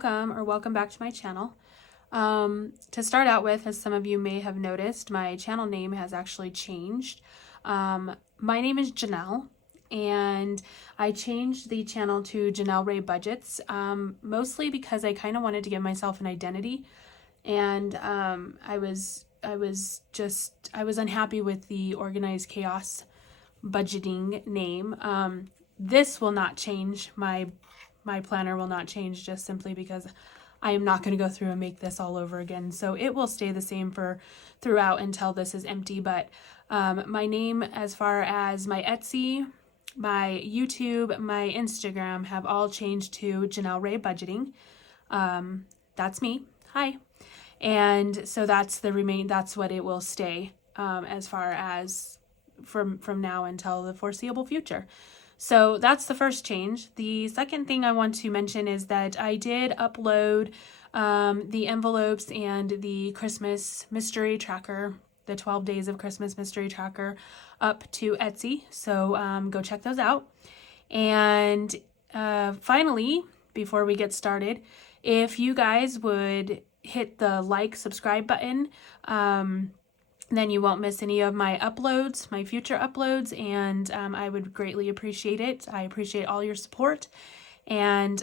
welcome back to my channel. To start out with, as some of you may have noticed, my channel name has actually changed. My name is Janelle, and I changed the channel to Janelle Ray Budgets, mostly because I kind of wanted to give myself an identity, and I was unhappy with the Organized Chaos budgeting name. This will not change. My planner will not change, just simply because I am not going to go through and make this all over again. So it will stay the same throughout until this is empty. But my name, as far as my Etsy, my YouTube, my Instagram, have all changed to Janelle Ray Budgeting. That's me. Hi. And so that's what it will stay as far as from now until the foreseeable future. So that's the first change. The second thing I want to mention is that I did upload the envelopes and the Christmas mystery tracker, the 12 days of Christmas mystery tracker, up to Etsy. So go check those out. And finally, before we get started, if you guys would hit the subscribe button, then you won't miss any of my uploads, my future uploads, and I would greatly appreciate it. I appreciate all your support. And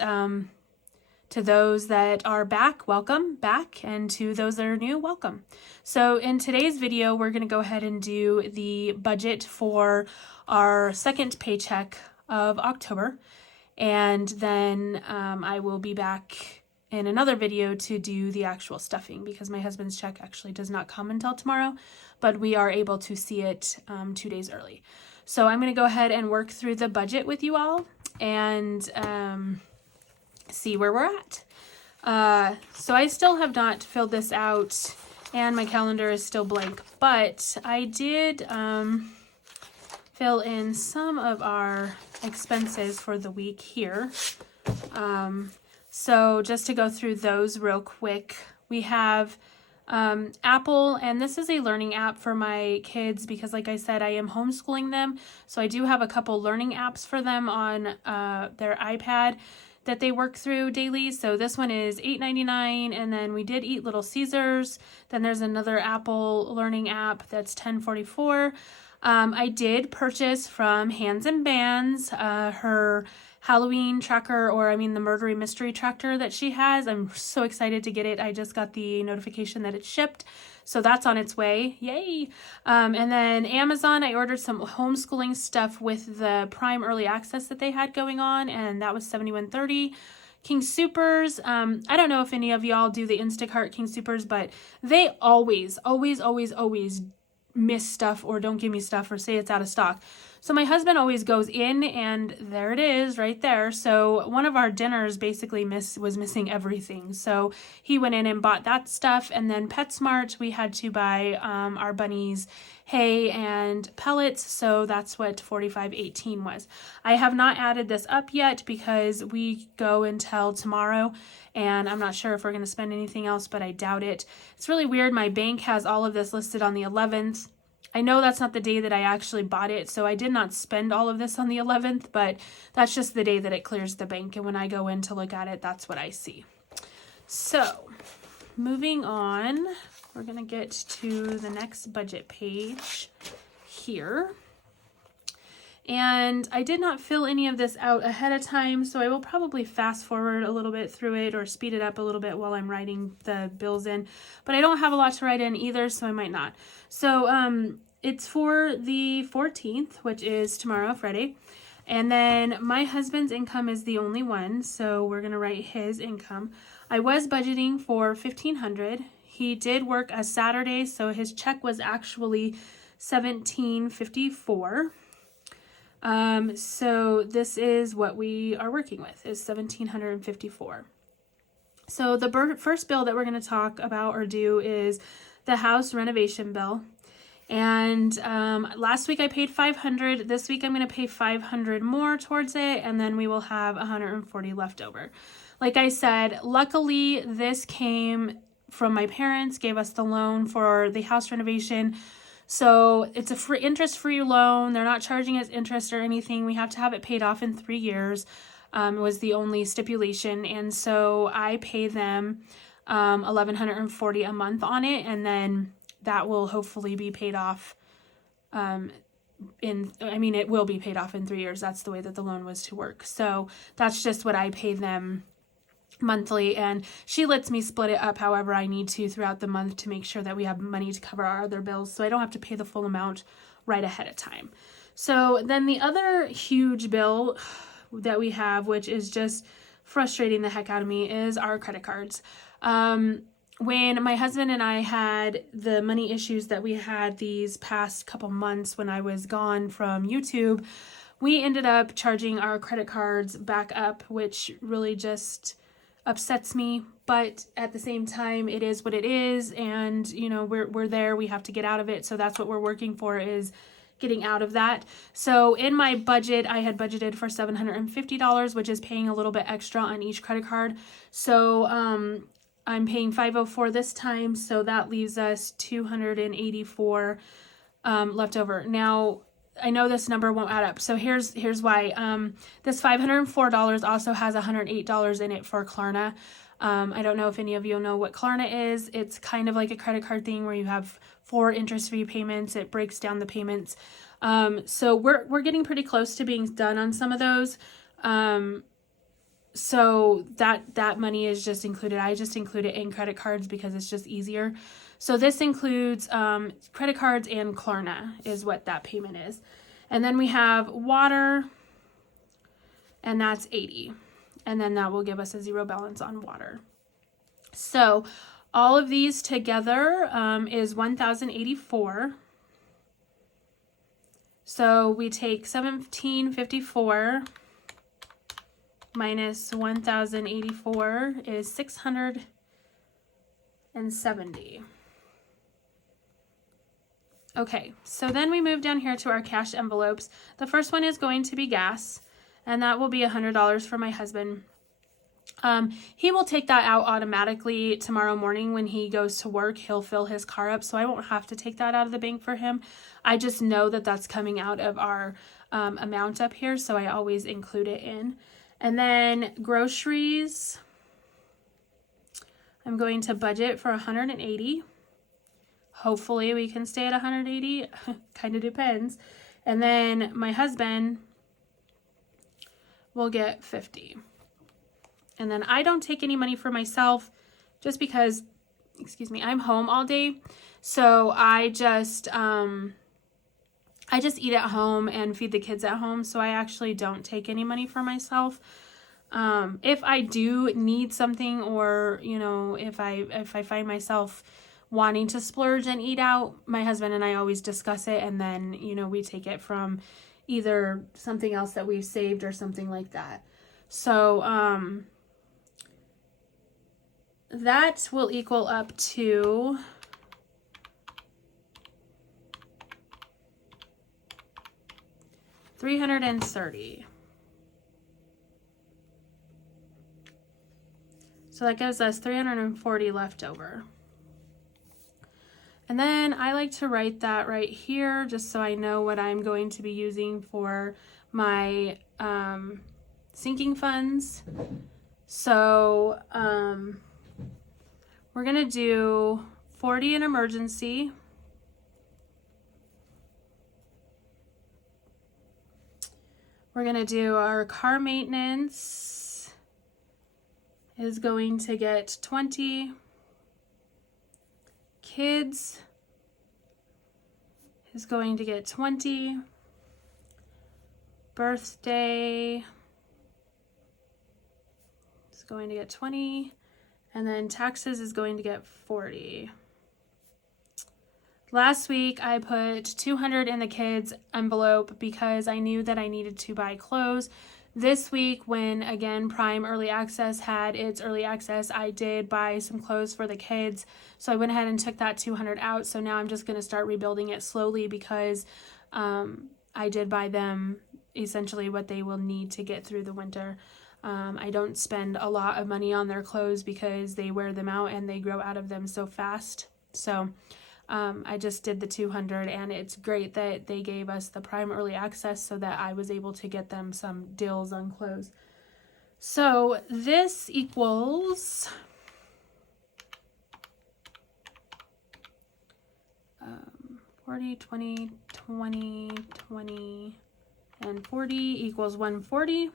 to those that are back, welcome back. And to those that are new, welcome. So in today's video, we're going to go ahead and do the budget for our second paycheck of October. And then I will be back in another video to do the actual stuffing, because my husband's check actually does not come until tomorrow, but we are able to see it 2 days early. So I'm going to go ahead and work through the budget with you all and see where we're at. So I still have not filled this out, and my calendar is still blank, but I did fill in some of our expenses for the week here. So just to go through those real quick, we have Apple, and this is a learning app for my kids because, like I said, I am homeschooling them. So I do have a couple learning apps for them on their iPad that they work through daily. So this one is $8.99, and then we did eat Little Caesars. Then there's another Apple learning app that's $10.44. I did purchase from Hands and Bands her Halloween tracker, the murdery mystery tracker that she has. I'm so excited to get it. I just got the notification that it's shipped, so that's on its way. Yay! And then Amazon, I ordered some homeschooling stuff with the Prime Early Access that they had going on, and that was $71.30. King Soopers, I don't know if any of y'all do the Instacart King Soopers, but they always miss stuff or don't give me stuff or say it's out of stock. So my husband always goes in, and there it is right there. So one of our dinners basically was missing everything. So he went in and bought that stuff. And then PetSmart, we had to buy our bunnies hay and pellets. So that's what $45.18 was. I have not added this up yet because we go until tomorrow, and I'm not sure if we're going to spend anything else, but I doubt it. It's really weird. My bank has all of this listed on the 11th. I know that's not the day that I actually bought it, so I did not spend all of this on the 11th, but that's just the day that it clears the bank, and when I go in to look at it, that's what I see. So, moving on, we're going to get to the next budget page here. And I did not fill any of this out ahead of time, so I will probably fast forward a little bit through it or speed it up a little bit while I'm writing the bills in. But I don't have a lot to write in either, so I might not. So it's for the 14th, which is tomorrow, Friday. And then my husband's income is the only one, so we're going to write his income. I was budgeting for $1,500. He did work a Saturday, so his check was actually $1,754. So this is what we are working with, is $1,754. So the first bill that we're going to talk about or do is the house renovation bill. And last week I paid $500. This week I'm going to pay $500 more towards it, and then we will have $140 left over. Like I said, luckily this came from my parents, gave us the loan for the house renovation. So it's a interest-free loan. They're not charging us interest or anything. We have to have it paid off in 3 years. was the only stipulation. And so I pay them $1,140 a month on it, and then that will hopefully be paid off it will be paid off in 3 years. That's the way that the loan was to work. So that's just what I pay them monthly, and she lets me split it up however I need to throughout the month to make sure that we have money to cover our other bills, so I don't have to pay the full amount right ahead of time. So then the other huge bill that we have, which is just frustrating the heck out of me, is our credit cards. When my husband and I had the money issues that we had these past couple months when I was gone from YouTube, we ended up charging our credit cards back up, which really just upsets me. But at the same time, it is what it is, and we're there. We have to get out of it, so that's what we're working for, is getting out of that. So in my budget, I had budgeted for $750, which is paying a little bit extra on each credit card. So I'm paying $504 this time, so that leaves us $284 left over. Now, I know this number won't add up, so here's why. This $504 also has $108 in it for Klarna. I don't know if any of you know what Klarna is. It's kind of like a credit card thing where you have 4 interest-free payments. It breaks down the payments. So we're getting pretty close to being done on some of those. So that money is just included. I just include it in credit cards because it's just easier. So this includes credit cards and Klarna is what that payment is. And then we have water, and that's $80. And then that will give us a zero balance on water. So all of these together is $1,084. So we take $1,754 minus $1,084 is $670. Okay, so then we move down here to our cash envelopes. The first one is going to be gas, and that will be $100 for my husband. He will take that out automatically tomorrow morning when he goes to work. He'll fill his car up, so I won't have to take that out of the bank for him. I just know that that's coming out of our amount up here, so I always include it in. And then groceries, I'm going to budget for $180. Hopefully we can stay at $180. Kind of depends. And then my husband will get $50. And then I don't take any money for myself just because, I'm home all day. So I just eat at home and feed the kids at home. So I actually don't take any money for myself. If I do need something, or, if I find myself wanting to splurge and eat out, my husband and I always discuss it, and then, we take it from either something else that we've saved or something like that. So, that will equal up to $330. So that gives us $340 left over. And then I like to write that right here just so I know what I'm going to be using for my sinking funds. So we're going to do 40 in emergency. We're going to do our car maintenance is going to get 20. Kids is going to get 20. Birthday is going to get 20. And then taxes is going to get 40. Last week I put $200 in the kids' envelope because I knew that I needed to buy clothes. This week, when again Prime Early Access had its early access, I did buy some clothes for the kids. So I went ahead and took that $200 out. So now I'm just going to start rebuilding it slowly because I did buy them essentially what they will need to get through the winter. I don't spend a lot of money on their clothes because they wear them out and they grow out of them so fast. So I just did the $200, and it's great that they gave us the Prime Early Access so that I was able to get them some deals on clothes. So this equals 40, 20, 20, 20, and 40 equals 140,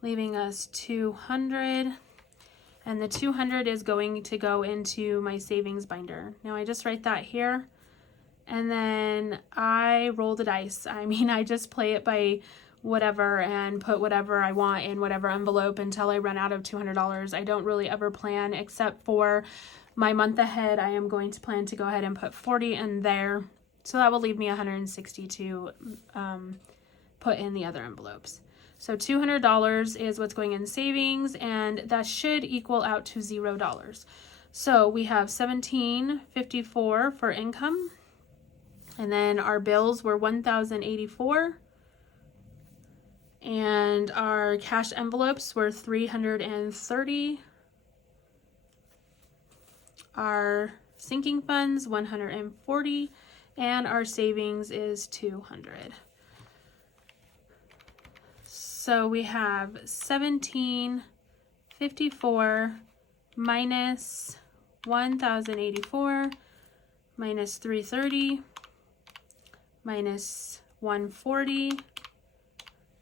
leaving us 200. And the 200 is going to go into my savings binder. Now I just write that here, and then I roll the dice. I mean, I just play it by whatever and put whatever I want in whatever envelope until I run out of $200. I don't really ever plan, except for my month ahead. I am going to plan to go ahead and put 40 in there. So that will leave me 160 to put in the other envelopes. So $200 is what's going in savings, and that should equal out to $0. So we have $17.54 for income, and then our bills were $1,084, and our cash envelopes were $330. Our sinking funds $140, and our savings is $200. So we have $17.54 minus $1,084 minus $330 minus $140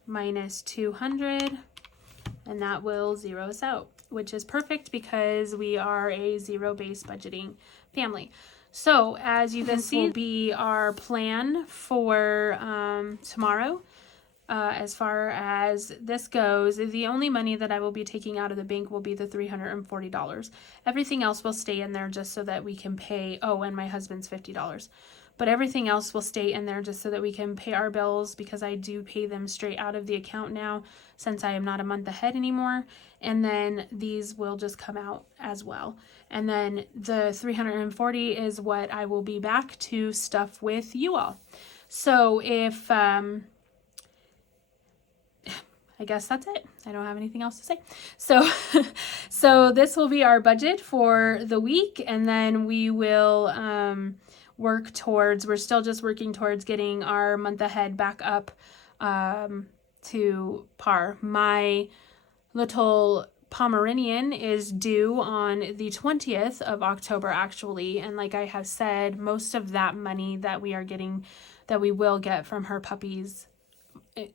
minus $200, and that will zero us out, which is perfect because we are a zero-based budgeting family. So as you can see, will be our plan for tomorrow. As far as this goes, the only money that I will be taking out of the bank will be the $340. Everything else will stay in there just so that we can pay, oh, and my husband's $50. But everything else will stay in there just so that we can pay our bills, because I do pay them straight out of the account now since I am not a month ahead anymore. And then these will just come out as well. And then the $340 is what I will be back to stuff with you all. So if... I guess that's it. I don't have anything else to say. So this will be our budget for the week, and then we will work towards, we're still just working towards getting our month ahead back up to par. My little Pomeranian is due on the 20th of October actually, and like I have said, most of that money that we are getting, that we will get from her puppies,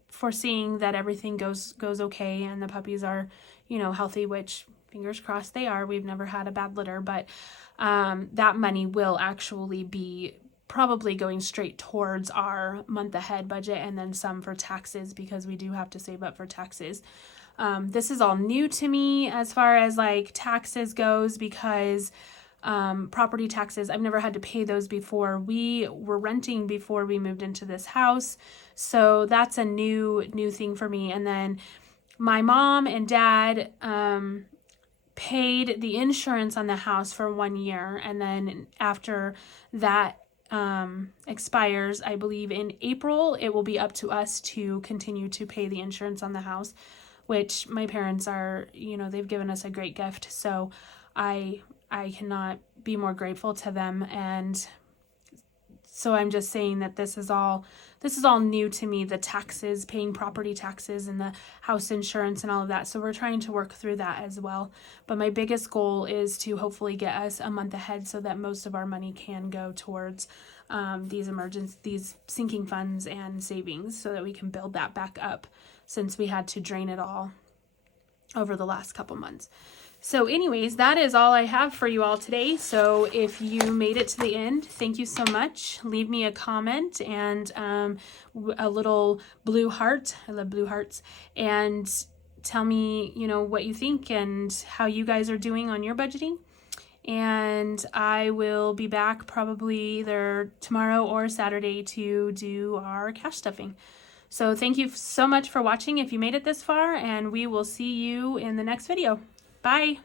foreseeing that everything goes okay and the puppies are, healthy, which fingers crossed they are. We've never had a bad litter, but that money will actually be probably going straight towards our month ahead budget, and then some for taxes, because we do have to save up for taxes. This is all new to me as far as like taxes goes, because property taxes, I've never had to pay those before. We were renting before we moved into this house, so that's a new thing for me. And then my mom and dad paid the insurance on the house for 1 year, and then after that expires, I believe in April, it will be up to us to continue to pay the insurance on the house, which my parents are, they've given us a great gift. So I cannot be more grateful to them. And so I'm just saying that this is all new to me, the taxes, paying property taxes and the house insurance and all of that. So we're trying to work through that as well. But my biggest goal is to hopefully get us a month ahead so that most of our money can go towards these sinking funds and savings, so that we can build that back up, since we had to drain it all over the last couple months. So anyways, that is all I have for you all today. So if you made it to the end, thank you so much. Leave me a comment and a little blue heart. I love blue hearts. And tell me, what you think and how you guys are doing on your budgeting. And I will be back probably either tomorrow or Saturday to do our cash stuffing. So thank you so much for watching if you made it this far, and we will see you in the next video. Bye.